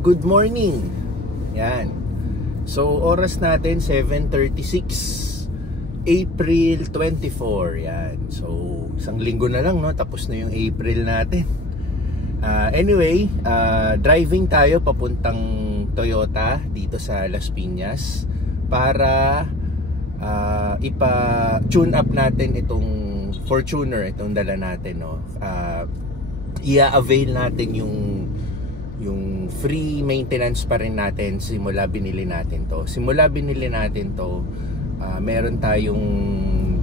Good morning. Yan. So, oras natin 7:36 April 24. Yan. So, isang linggo na lang, no? Tapos na yung April natin. Anyway, driving tayo papuntang Toyota dito sa Las Piñas para ipa-tune up natin itong Fortuner, itong dala natin, no? I-avail natin yung free maintenance pa rin natin simula binili natin to. Meron tayong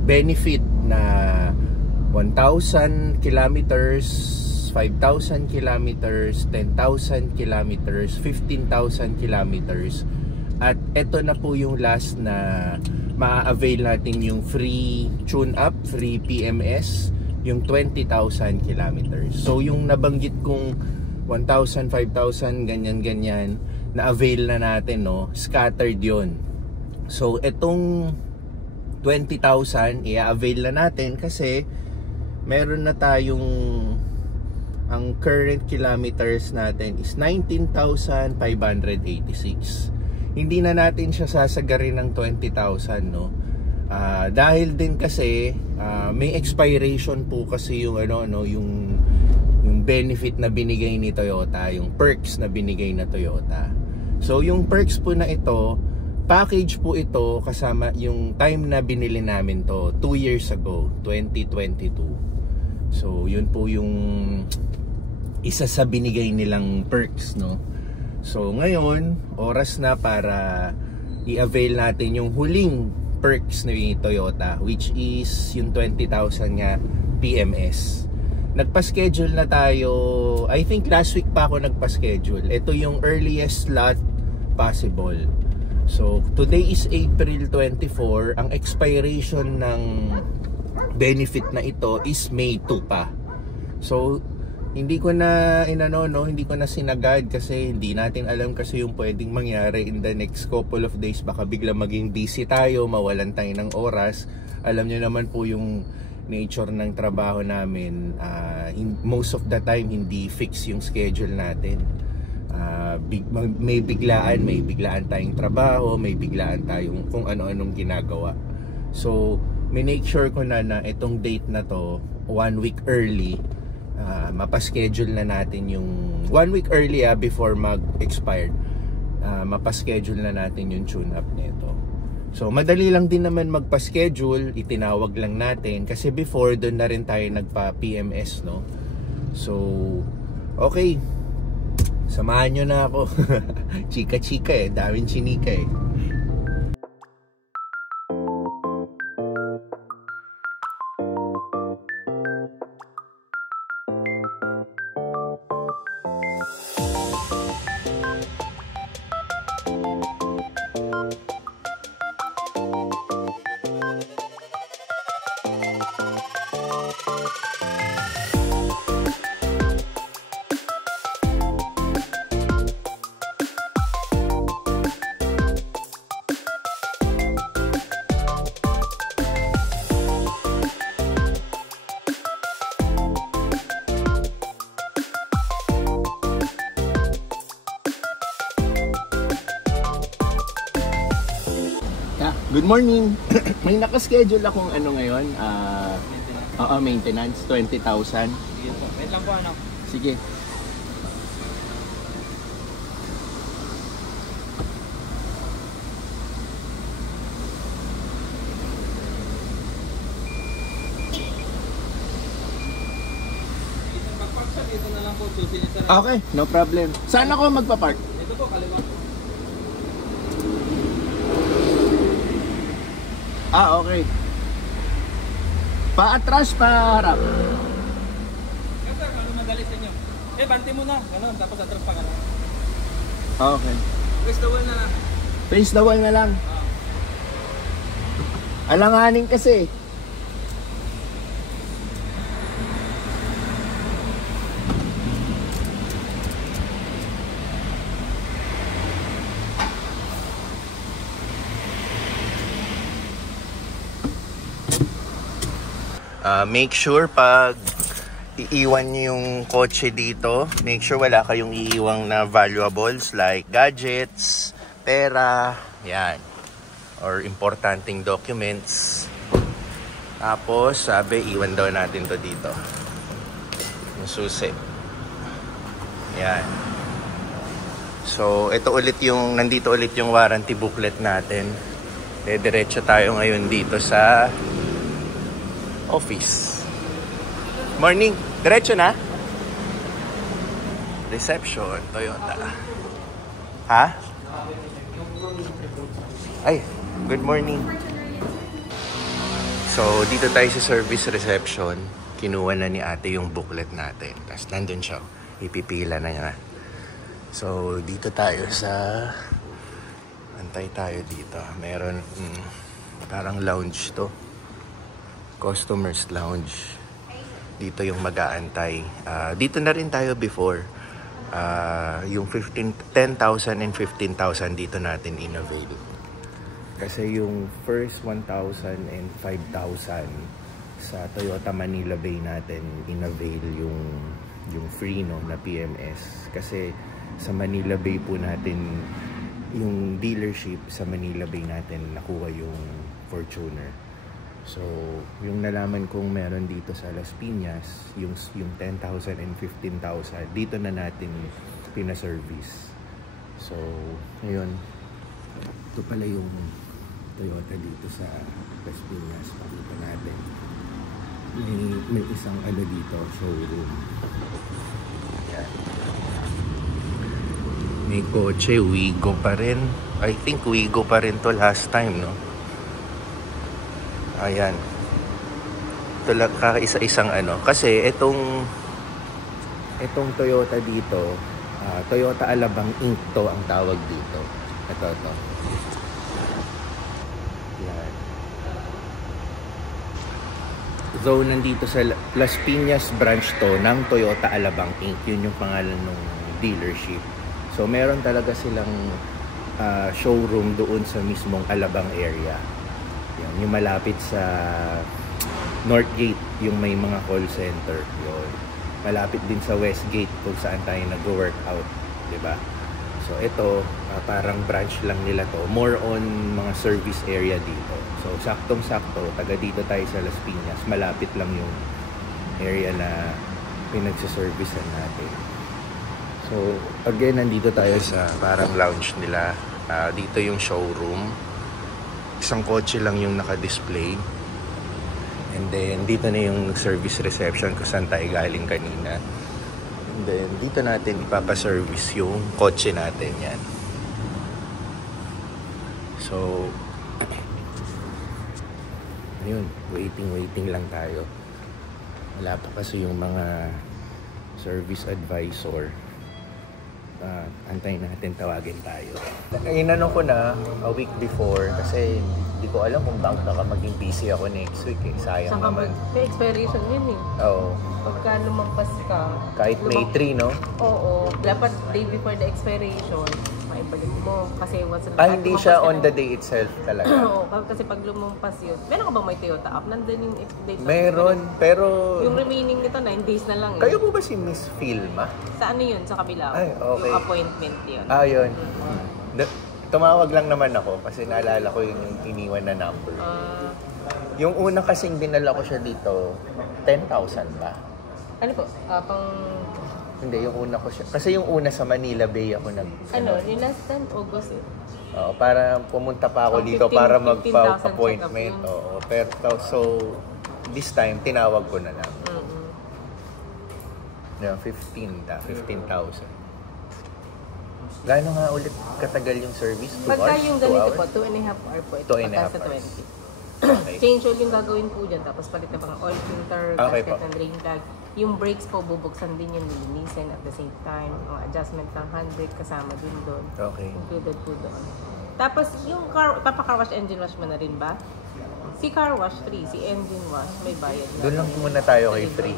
benefit na 1,000 kilometers, 5,000 kilometers, 10,000 kilometers, 15,000 kilometers. At ito na po yung last na ma-avail natin yung free tune-up, free PMS, yung 20,000 kilometers. So yung nabanggit kong 1,000, 5,000, ganyan-ganyan, na-avail na natin, no? Scattered yon. So itong 20,000, i-avail na natin kasi meron na tayong, ang current kilometers natin is 19,586. Hindi na natin siya sasagarin ng 20,000, no? Dahil din kasi may expiration po kasi yung yung benefit na binigay ni Toyota, yung perks na binigay na Toyota. So yung perks po na ito, package po ito kasama yung time na binili namin to 2 years ago, 2022. So yun po yung isa sa binigay nilang perks, no? So ngayon, oras na para i-avail natin yung huling perks ni Toyota, which is yung 20,000 nga PMS. Nagpa-schedule na tayo, I think last week pa ako nagpa-schedule. Ito yung earliest slot possible. So today is April 24. Ang expiration ng benefit na ito is May 2 pa. So hindi ko na hindi ko na sinagad kasi hindi natin alam kasi yung pwedeng mangyari in the next couple of days. Baka bigla maging busy tayo, mawalan tayo ng oras. Alam niyo naman po yung nature ng trabaho namin, most of the time hindi fix yung schedule natin. May biglaan tayong trabaho, may biglaan tayong kung ano-anong ginagawa. So make sure ko na itong date na to 1 week early, mapaschedule na natin yung 1 week early before mag-expired. Mapaschedule na natin yung tune-up nito. So madali lang din naman magpa-schedule, itinawag lang natin kasi before doon na rin tayo nagpa-PMS, no? So okay, samahan nyo na ako. Chika-chika daming chinika Good morning. May nakaschedule akong ngayon, maintenance, 20,000. Sige po. Wait lang po Sige. Magpark siya dito na lang po. Okay, no problem. Saan ako magpa-park? Dito po, kaliwa po. Okay. Paatras, paharap. Kasi ano madali sa inyo? Bante mo na. Ganun, tapos atras pa ka na. Okay. Face the wall na lang. Face the wall na lang. Alanganin kasi. Make sure pag iiwan nyo yung kotse dito. Make sure wala kayong iiwang na valuables like gadgets, pera, yan. Or importanteng documents. Tapos, sabi, iwan daw natin to dito. Yung susi. Yan. So, ito ulit yung, nandito ulit yung warranty booklet natin. Diretso tayo ngayon dito sa office. Morning. Diretso na? Reception, Toyota. Ha? Ay, good morning. So, dito tayo sa service reception. Kinuha na ni ate yung booklet natin. Tapos nandun siya. Ipipila na niya. So, dito tayo sa... Antay tayo dito. Meron... parang lounge to. Customers lounge. Dito yung mag-aantay. Dito na rin tayo before. Yung 10,000 and 15,000 dito natin in-avail. Kasi yung first 1,000 and 5,000 sa Toyota Manila Bay natin in-avail yung free no na PMS. Kasi sa Manila Bay po natin yung dealership sa Manila Bay natin nakuha yung Fortuner. So, yung nalaman kong meron dito sa Las Piñas, yung 10,000 and 15,000, dito na natin pina-service. So, ngayon, ito pala yung Toyota dito sa Las Piñas. Pakita natin. May isang ano dito, showroom. Yan. May kotse, Wigo pa rin. I think Wigo pa rin to last time, no? Ayan. Ito lang kakaisa-isang ano. Kasi itong Toyota dito, Toyota Alabang Inc. to ang tawag dito. Ito. Yan. So, nandito sa Las Piñas branch to ng Toyota Alabang Inc. Yun yung pangalan ng dealership. So, meron talaga silang showroom doon sa mismong Alabang area. Yan, yung malapit sa Northgate, yung may mga call center. Yun. Malapit din sa Westgate kung saan tayo nag-workout. Diba? So, ito, parang branch lang nila to. More on mga service area dito. So, saktong-sakto, taga dito tayo sa Las Piñas. Malapit lang yung area na pinagsaservicean natin. So, again, nandito tayo sa parang lounge nila. Dito yung showroom. Isang kotse lang yung naka-display. And then, dito na yung service reception kung saan tayo galing kanina. And then, dito natin ipapaservice yung kotse natin. Yan. So, ayun, waiting lang tayo. Wala pa kasi yung mga service advisor. Antayin natin, tawagin tayo. Inanong ko na a week before kasi hindi ko alam kung baka maging busy ako next week eh. Sayang naman. May expiration yun eh. Oo. Pagka lumampas ka. Kahit May 3, no? Oo. Dapat day before the expiration, maibalik mo. Kasi once hindi siya on the day itself talaga. Oo. Kasi pag lumampas yun. Meron ka bang may Toyota app? Nandun yung date. Meron, pero... Yung remaining nito, 9 days na lang eh. Kayo po ba si Miss Filma? Sa ano yun? Sa kabila. Ay, okay. Yung appointment yun. Yun. Tumawag lang naman ako kasi naalala ko yung iniwan na number. Yung una kasing dinala ko siya dito, 10,000 ba? Ano po? Hindi, yung una ko siya. Kasi yung una sa Manila Bay ako yung last time, August eh. Oo, para pumunta pa ako dito 15, para 15,000 magpa-appointment. check-up Oo, pero so this time tinawag ko na lang. Yeah, 15,000. Gano'n nga ulit katagal yung service? 2 Pagka hours? yung 2 ganito hours? po, 2.5 hour po. Ito 2.5 pagka sa hours. 20. Okay. Change oil yung gagawin po dyan. Tapos palit na mga oil filter, Okay gasket po. and drain plug. Yung brakes po, bubuksan din yung lilinisin at the same time. Ang adjustment ng handbrake kasama din doon. Okay. Included po doon. Tapos yung car, papa-car wash, engine wash mo na rin ba? Si car wash free, si engine wash may bayad na. Doon lang muna tayo kay free.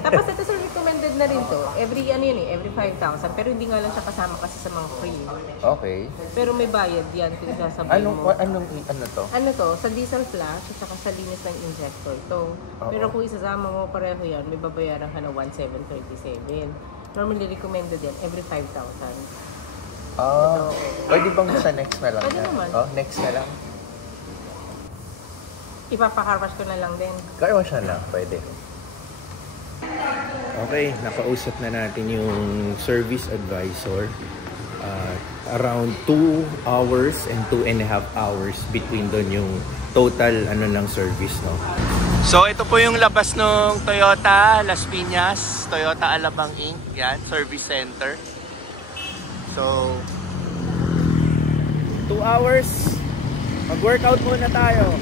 Tapos ito sir, recommended na rin to. Every ano yun eh, every 5,000. Pero hindi nga lang siya kasama kasi sa mga free. Okay. Pero may bayad yan, pinagsasabihin mo. Ano to? Ano to? Sa diesel flash at saka sa linis ng injector to. Pero kung isasama mo pareho yan, may babayaran ka na 1,737. Normally recommended yan every 5,000. Pwede bang sa next na lang? Pwede naman. Next na lang. Ipapa-car wash ko na lang din. Car wash na lang, pwede. Okay, nakausap na natin yung service advisor. Around 2 hours and 2.5 hours between doon yung total ng service, no? So ito po yung labas ng Toyota Las Piñas, Toyota Alabang Inc. Yan, service center. So 2 hours. Mag-workout muna tayo.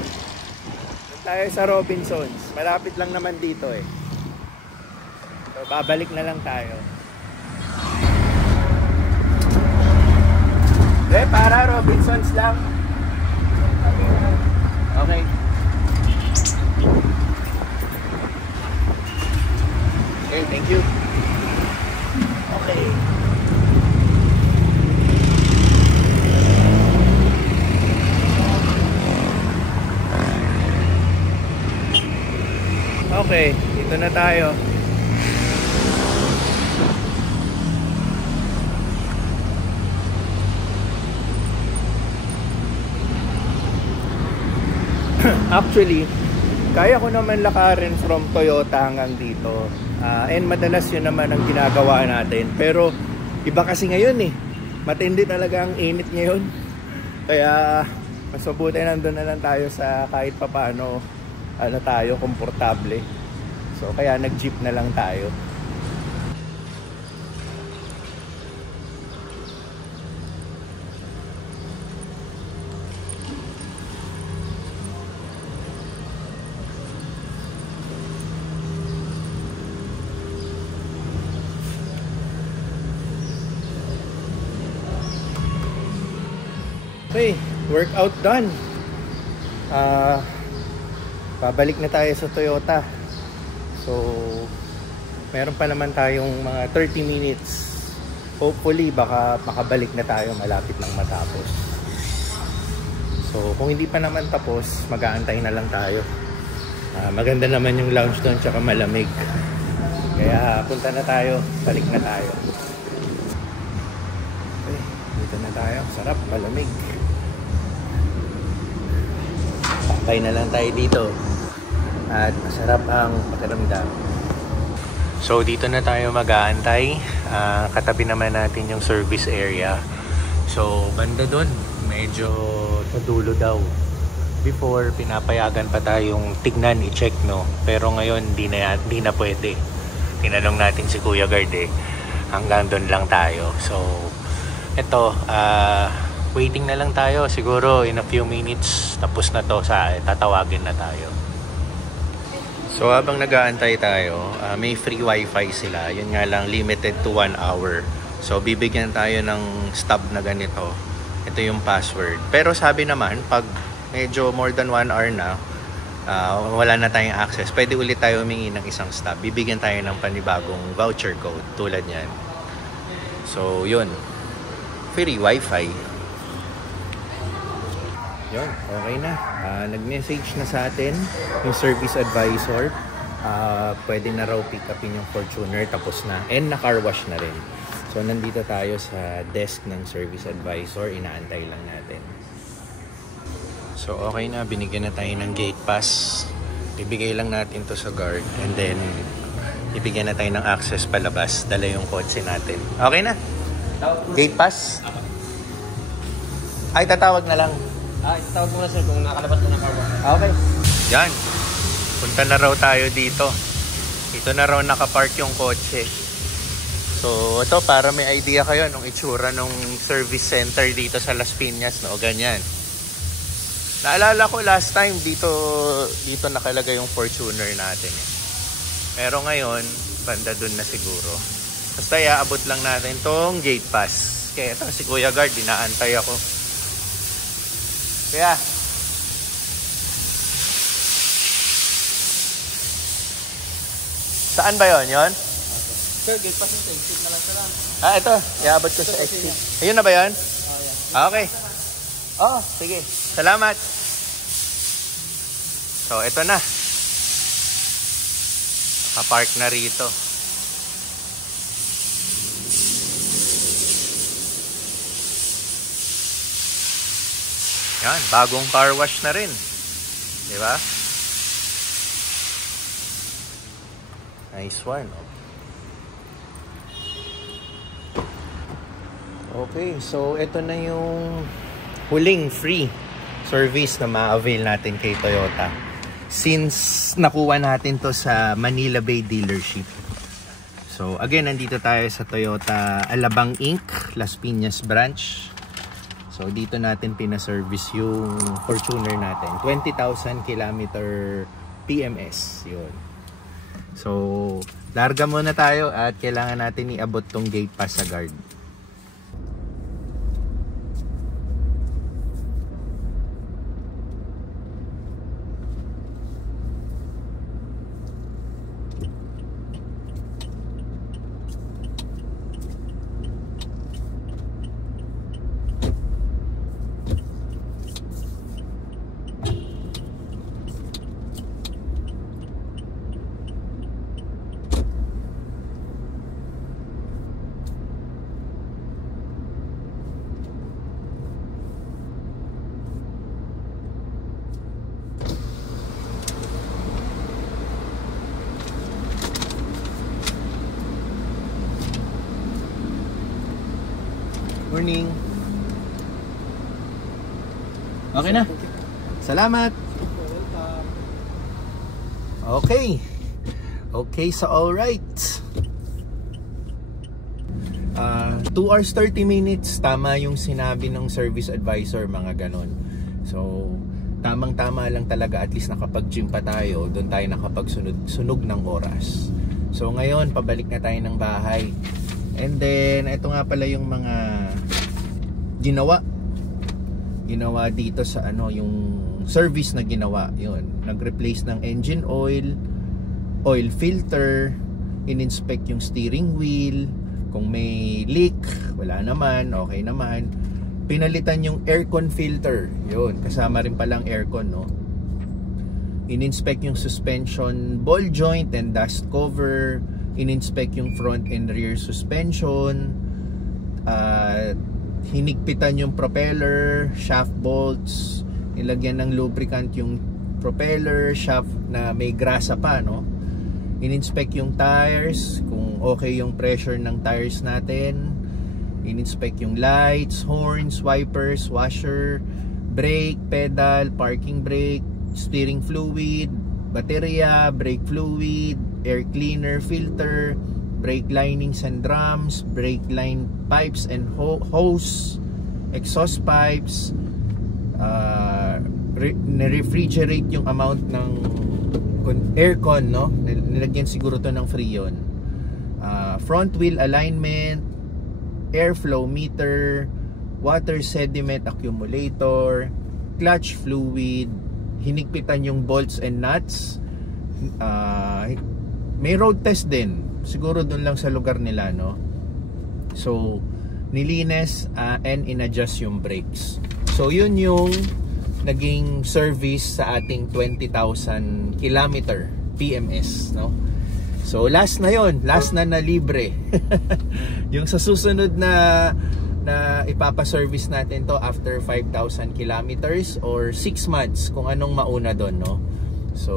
Tayo sa Robinsons. Malapit lang naman dito eh. So babalik na lang tayo. Para Robinsons lang. Okay. Okay, thank you. Okay. Okay, dito na tayo. Actually, kaya ko naman lakarin from Toyota hanggang dito. And madalas yun naman ang ginagawa natin. Pero iba kasi ngayon eh. Matindi talaga ang init ngayon. Kaya mas mabuti nandun na lang tayo sa kahit papaano tayo, komportable. So kaya nag-jeep na lang tayo. Okay, workout done. Babalik na tayo sa Toyota. So, meron pa naman tayong mga 30 minutes. Hopefully, baka makabalik na tayo malapit ng matapos. So, kung hindi pa naman tapos, mag-aantay na lang tayo. Maganda naman yung lounge doon, tsaka malamig. Kaya, punta na tayo. Balik na tayo. Okay, dito na tayo. Sarap, malamig. Pakay na lang tayo dito. At masarap ang pakiramdam. So dito na tayo mag-aantay. Katabi naman natin yung service area. So banda doon, medyo sa dulo daw. Before, pinapayagan pa tayong tignan, i-check, no? Pero ngayon, di na pwede. Tinanong natin si Kuya Guard eh. Hanggang doon lang tayo. So ito, waiting na lang tayo. Siguro in a few minutes tapos na to, tatawagin na tayo. So habang nag-aantay tayo, may free wifi sila. Yun nga lang, limited to 1 hour. So bibigyan tayo ng stub na ganito. Ito yung password. Pero sabi naman, pag medyo more than 1 hour na, wala na tayong access, pwede ulit tayo humingi ng isang stub. Bibigyan tayo ng panibagong voucher code tulad yan. So yun, free wifi. Yun, okay na. Nag-message na sa atin yung service advisor. Pwede na raw pick upin yung Fortuner, tapos na. And na-car wash na rin. So, nandito tayo sa desk ng service advisor. Inaantay lang natin. So, okay na. Binigyan na tayo ng gate pass. Ibigay lang natin to sa guard. And then, ibigyan na tayo ng access palabas. Dala yung kotse natin. Okay na? Gate pass? Ay, tatawag na lang. Itawag mo na sir kung nakalabas na ng car wash. Okay. Yan. Punta na raw tayo dito. Ito na raw nakapark yung kotse. So, ito para may idea kayo nung itsura nung service center dito sa Las Piñas, no? Ganyan. Naalala ko last time dito nakalagay yung Fortuner natin. Pero ngayon, banda dun na siguro. Basta iaabot lang natin tong gate pass. Kaya ito si Kuya Guard, dinaantay ako. Kaya Saan ba yon? Yon? Sir, gate pass yung exit na lang sila. Ito. Iabot ko sa exit. Ayun na ba yon? Oh, yan. Okay. Oh, sige. Salamat. So, ito na. Nakapark na rito. Yan, bagong car wash na rin. Di ba? Nice one. Okay, so ito na yung huling free service na ma-avail natin kay Toyota since nakuha natin to sa Manila Bay dealership. So again, nandito tayo sa Toyota Alabang Inc. Las Piñas branch. So dito natin pina-service yung Fortuner natin, 20,000 kilometer PMS yun. So larga muna tayo at kailangan natin iabot tong gate pass sa guard. Morning. Okay na. Salamat. Okay. Okay, so alright. 2 hours 30 minutes. Tama yung sinabi ng service advisor, mga ganon. So, tamang-tama lang talaga. At least nakapag-gym pa tayo. Doon tayo nakapag-sunog ng oras. So, ngayon, pabalik na tayo ng bahay. And then, ito nga pala yung mga ginawa dito sa yung service na ginawa. Yun, nag-replace ng engine oil, oil filter, in-inspect yung steering wheel, kung may leak, wala naman, okay naman. Pinalitan yung aircon filter, yun, kasama rin palang aircon, no? In-inspect yung suspension ball joint and dust cover, in-inspect yung front and rear suspension, hinigpitan yung propeller, shaft bolts, nilagyan ng lubricant yung propeller, shaft na may grasa pa, no? In-inspect yung tires, kung okay yung pressure ng tires natin. In-inspect yung lights, horns, wipers, washer, brake, pedal, parking brake, steering fluid, baterya, brake fluid, air cleaner filter, brake linings and drums, brake line pipes and hose, exhaust pipes, refrigerate yung amount ng aircon, no? Nilagyan siguro to ng freon. Front wheel alignment, airflow meter, water sediment accumulator, clutch fluid, hinigpitan yung bolts and nuts. May road test din, siguro dun lang sa lugar nila, no? So nilinis and in-adjust yung brakes. So yun yung naging service sa ating 20,000 kilometer PMS, no? So last na yon, last na libre. Yung sa susunod na ipapa-service natin to after 5,000 kilometers or 6 months, kung anong mauna doon, no? So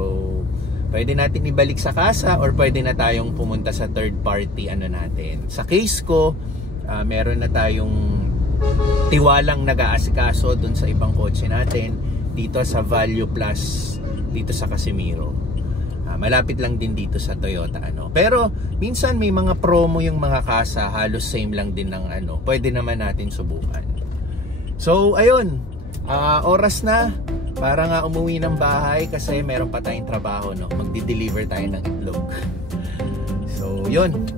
pwede natin ibalik sa kasa or pwede na tayong pumunta sa third party natin. Sa case ko, meron na tayong tiwalang nag-aasikaso dun sa ibang kotse natin dito sa Value Plus dito sa Casimiro. Malapit lang din dito sa Toyota, pero minsan may mga promo yung mga kasa, halos same lang din ng pwede naman natin subukan. So ayun, oras na para nga umuwi ng bahay kasi meron pa tayong trabaho, no? Magdi-deliver tayo ng itlog. So yun,